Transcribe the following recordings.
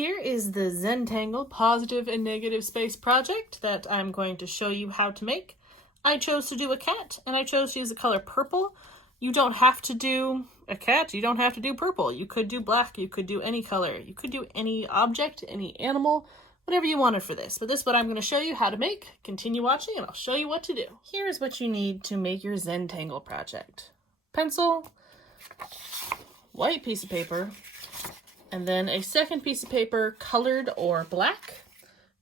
Here is the Zentangle positive and negative space project that I'm going to show you how to make. I chose to do a cat, and I chose to use the color purple. You don't have to do a cat, you don't have to do purple. You could do black, you could do any color, you could do any object, any animal, whatever you wanted for this. But this is what I'm going to show you how to make. Continue watching and I'll show you what to do. Here's what you need to make your Zentangle project. Pencil, white piece of paper, and then a second piece of paper colored or black.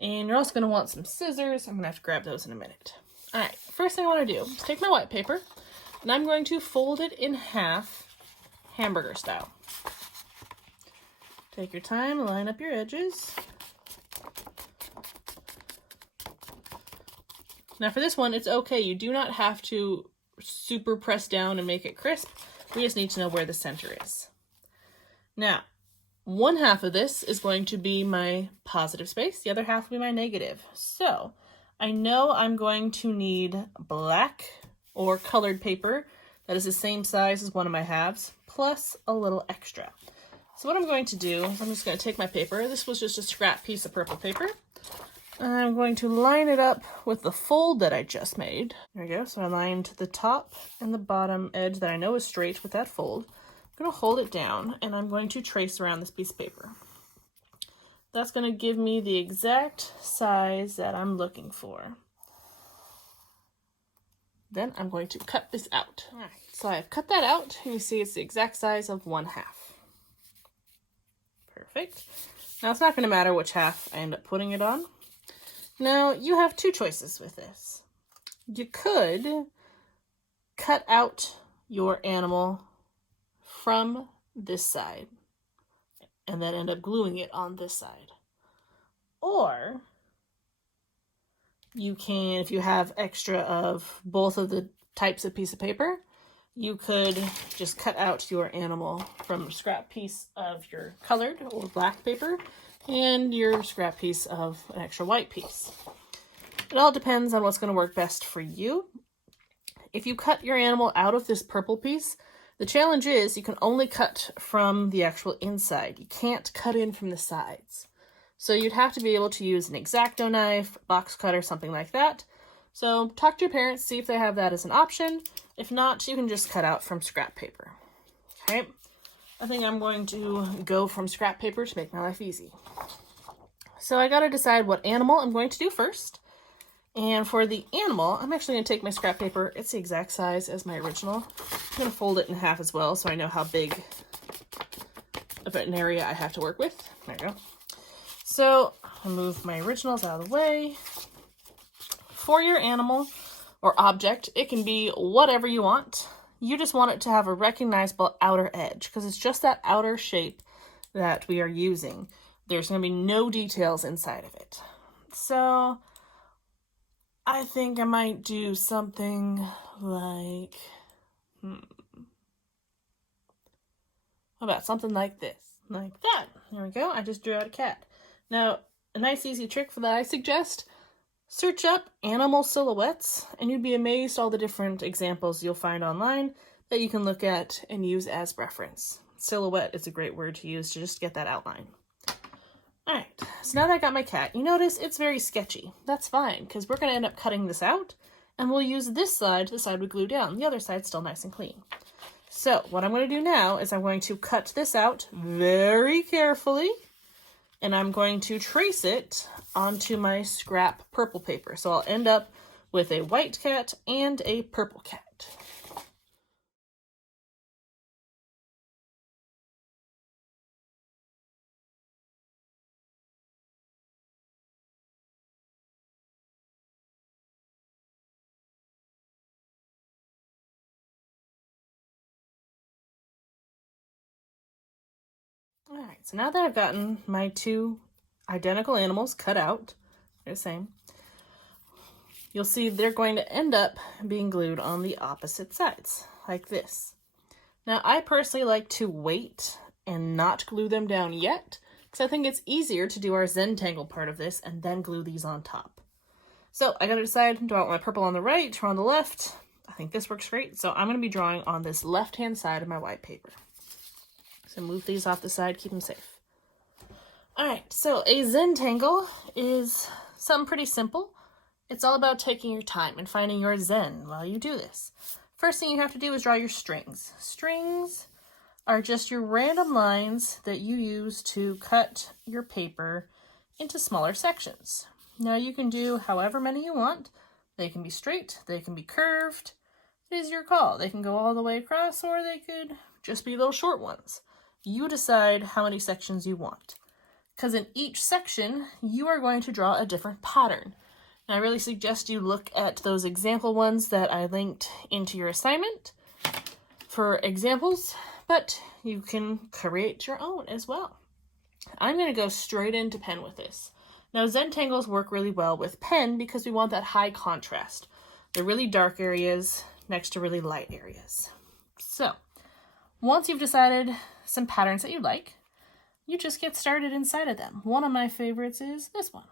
And you're also going to want some scissors. I'm going to have to grab those in a minute. All right, first thing I want to do is take my white paper and I'm going to fold it in half, hamburger style. Take your time, line up your edges. Now for this one, it's okay. You do not have to super press down and make it crisp. We just need to know where the center is. Now, one half of this is going to be my positive space. The other half will be my negative. So I know I'm going to need black or colored paper that is the same size as one of my halves, plus a little extra. So what I'm going to do is I'm just going to take my paper. This was just a scrap piece of purple paper. And I'm going to line it up with the fold that I just made. There we go. So I lined the top and the bottom edge that I know is straight with that fold. I'm going to hold it down and I'm going to trace around this piece of paper. That's going to give me the exact size that I'm looking for. Then I'm going to cut this out. All right, so I've cut that out and you see it's the exact size of 1/2. Perfect. Now it's not going to matter which half I end up putting it on. Now you have two choices with this. You could cut out your animal from this side and then end up gluing it on this side. Or you can, if you have extra of both of the types of piece of paper, you could just cut out your animal from a scrap piece of your colored or black paper and your scrap piece of an extra white piece. It all depends on what's going to work best for you. If you cut your animal out of this purple piece, the challenge is you can only cut from the actual inside. You can't cut in from the sides. So you'd have to be able to use an X-Acto knife, box cutter, something like that. So talk to your parents, see if they have that as an option. If not, you can just cut out from scrap paper. Okay, I think I'm going to go from scrap paper to make my life easy. So I got to decide what animal I'm going to do first. And for the animal, I'm actually going to take my scrap paper. It's the exact size as my original. I'm going to fold it in half as well so I know how big of an area I have to work with. There we go. So I'll move my originals out of the way. For your animal or object, it can be whatever you want. You just want it to have a recognizable outer edge because it's just that outer shape that we are using. There's going to be no details inside of it. So I think I might do something like, how about something like this? Like that. There we go. I just drew out a cat. Now, a nice easy trick for that I suggest, search up animal silhouettes and you'd be amazed all the different examples you'll find online that you can look at and use as reference. Silhouette is a great word to use to just get that outline. Alright, so now that I got my cat, you notice it's very sketchy. That's fine, because we're going to end up cutting this out, and we'll use this side, the side we glue down. The other side's still nice and clean. So, what I'm going to do now is I'm going to cut this out very carefully, and I'm going to trace it onto my scrap purple paper. So I'll end up with a white cat and a purple cat. Alright, so now that I've gotten my two identical animals cut out, they're the same, you'll see they're going to end up being glued on the opposite sides, like this. Now, I personally like to wait and not glue them down yet, because I think it's easier to do our Zentangle part of this and then glue these on top. So I gotta decide, do I want my purple on the right or on the left? I think this works great, so I'm gonna be drawing on this left-hand side of my white paper. So move these off the side, keep them safe. Alright, so a Zentangle is something pretty simple. It's all about taking your time and finding your zen while you do this. First thing you have to do is draw your strings. Strings are just your random lines that you use to cut your paper into smaller sections. Now you can do however many you want. They can be straight, they can be curved. It is your call. They can go all the way across, or they could just be little short ones. You decide how many sections you want, because in each section you are going to draw a different pattern. And I really suggest you look at those example ones that I linked into your assignment for examples, but you can create your own as well. I'm going to go straight into pen with this. Now, Zentangles work really well with pen because we want that high contrast. They're really dark areas next to really light areas. So, once you've decided some patterns that you like, you just get started inside of them. One of my favorites is this one.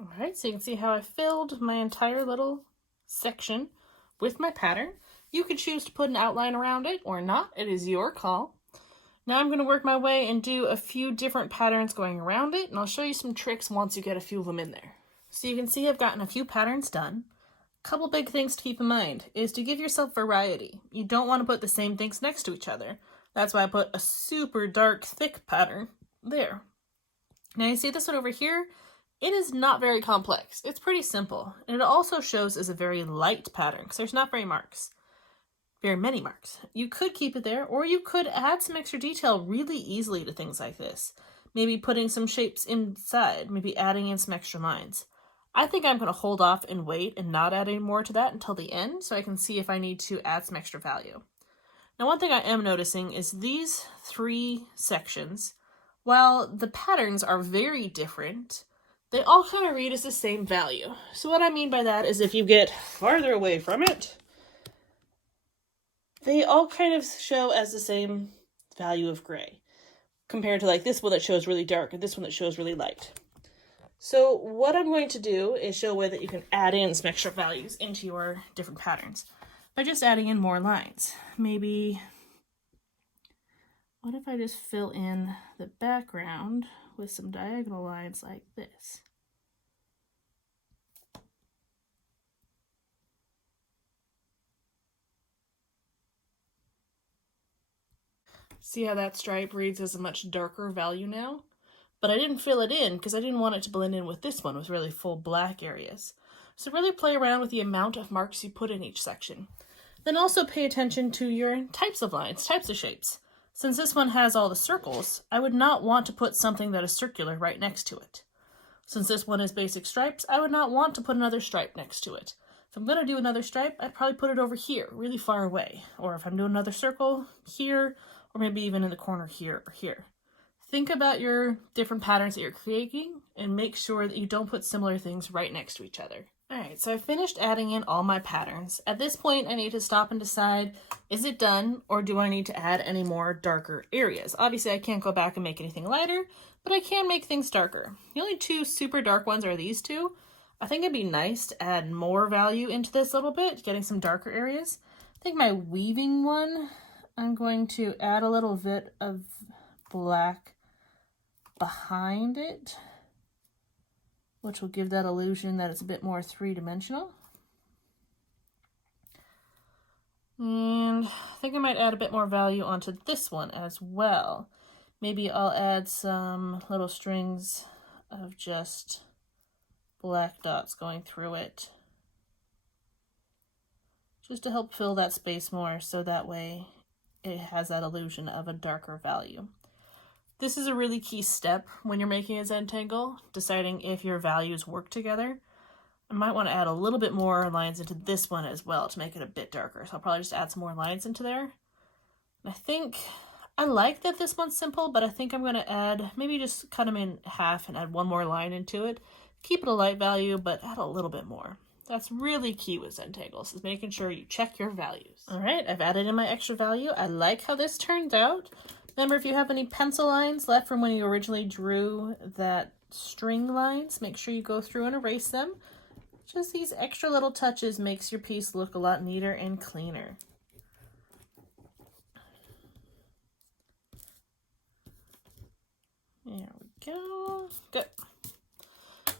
Alright, so you can see how I filled my entire little section with my pattern. You could choose to put an outline around it or not. It is your call. Now I'm going to work my way and do a few different patterns going around it, and I'll show you some tricks once you get a few of them in there. So you can see I've gotten a few patterns done. A couple big things to keep in mind is to give yourself variety. You don't want to put the same things next to each other. That's why I put a super dark, thick pattern there. Now you see this one over here? It is not very complex. It's pretty simple. And it also shows as a very light pattern because there's not very many marks. You could keep it there, or you could add some extra detail really easily to things like this. Maybe putting some shapes inside, maybe adding in some extra lines. I think I'm going to hold off and wait and not add any more to that until the end so I can see if I need to add some extra value. Now, one thing I am noticing is these 3 sections, while the patterns are very different, they all kind of read as the same value. So what I mean by that is if you get farther away from it, they all kind of show as the same value of gray, compared to like this one that shows really dark and this one that shows really light. So what I'm going to do is show a way that you can add in some extra values into your different patterns by just adding in more lines. Maybe, what if I just fill in the background with some diagonal lines like this? See how that stripe reads as a much darker value now? But I didn't fill it in because I didn't want it to blend in with this one with really full black areas. So really play around with the amount of marks you put in each section. Then also pay attention to your types of lines, types of shapes. Since this one has all the circles, I would not want to put something that is circular right next to it. Since this one is basic stripes, I would not want to put another stripe next to it. If I'm going to do another stripe, I'd probably put it over here, really far away. Or if I'm doing another circle, here, or maybe even in the corner here or here. Think about your different patterns that you're creating and make sure that you don't put similar things right next to each other. Alright, so I finished adding in all my patterns. At this point, I need to stop and decide, is it done or do I need to add any more darker areas? Obviously, I can't go back and make anything lighter, but I can make things darker. The only 2 super dark ones are these 2. I think it'd be nice to add more value into this a little bit, getting some darker areas. I think my weaving one, I'm going to add a little bit of black behind it, which will give that illusion that it's a bit more 3-dimensional. And I think I might add a bit more value onto this one as well. Maybe I'll add some little strings of just black dots going through it, just to help fill that space more so that way it has that illusion of a darker value. This is a really key step when you're making a Zentangle, deciding if your values work together. I might want to add a little bit more lines into this one as well to make it a bit darker. So I'll probably just add some more lines into there. And I think, I like that this one's simple, but I think I'm going to add, maybe just cut them in half and add one more line into it. Keep it a light value, but add a little bit more. That's really key with Zentangles, is making sure you check your values. All right, I've added in my extra value. I like how this turned out. Remember, if you have any pencil lines left from when you originally drew that string lines, make sure you go through and erase them. Just these extra little touches makes your piece look a lot neater and cleaner. There we go. Good.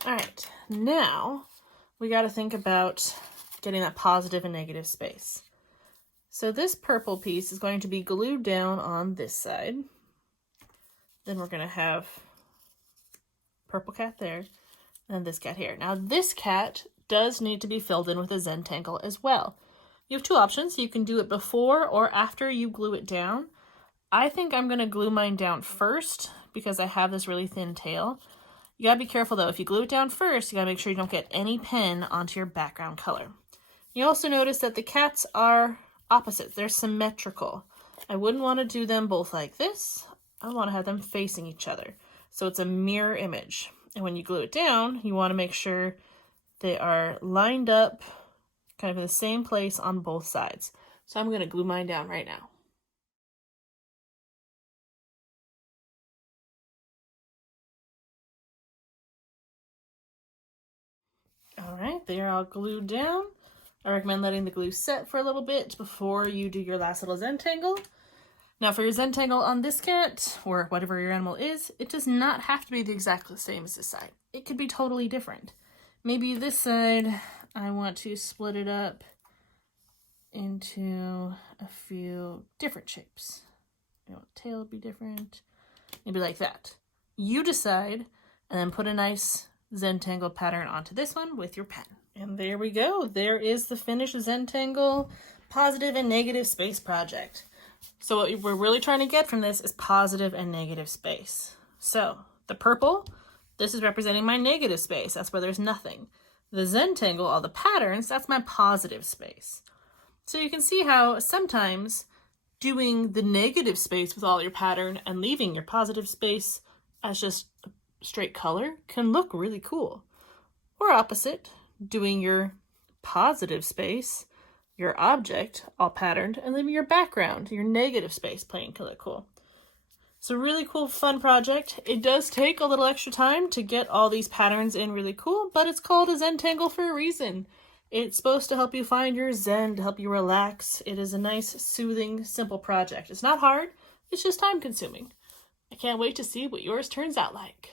All right, now we got to think about getting that positive and negative space. So this purple piece is going to be glued down on this side. Then we're going to have purple cat there and this cat here. Now this cat does need to be filled in with a Zentangle as well. You have two options. You can do it before or after you glue it down. I think I'm going to glue mine down first because I have this really thin tail. You gotta be careful though. If you glue it down first, you gotta make sure you don't get any pen onto your background color. You also notice that the cats are opposite. They're symmetrical. I wouldn't want to do them both like this. I want to have them facing each other. So it's a mirror image. And when you glue it down, you want to make sure they are lined up kind of in the same place on both sides. So I'm going to glue mine down right now. All right, they're all glued down. I recommend letting the glue set for a little bit before you do your last little Zentangle. Now for your Zentangle on this cat, or whatever your animal is, it does not have to be the exact same as this side. It could be totally different. Maybe this side, I want to split it up into a few different shapes. You know, tail would be different. Maybe like that. You decide, and then put a nice Zentangle pattern onto this one with your pen. And there we go. There is the finished Zentangle positive and negative space project. So what we're really trying to get from this is positive and negative space. So the purple, this is representing my negative space. That's where there's nothing. The Zentangle, all the patterns, that's my positive space. So you can see how sometimes doing the negative space with all your pattern and leaving your positive space as just a straight color can look really cool. Or opposite, doing your positive space, your object, all patterned, and leaving your background, your negative space plain can look cool. It's a really cool, fun project. It does take a little extra time to get all these patterns in really cool, but it's called a Zentangle for a reason. It's supposed to help you find your zen, to help you relax. It is a nice, soothing, simple project. It's not hard, it's just time consuming. I can't wait to see what yours turns out like.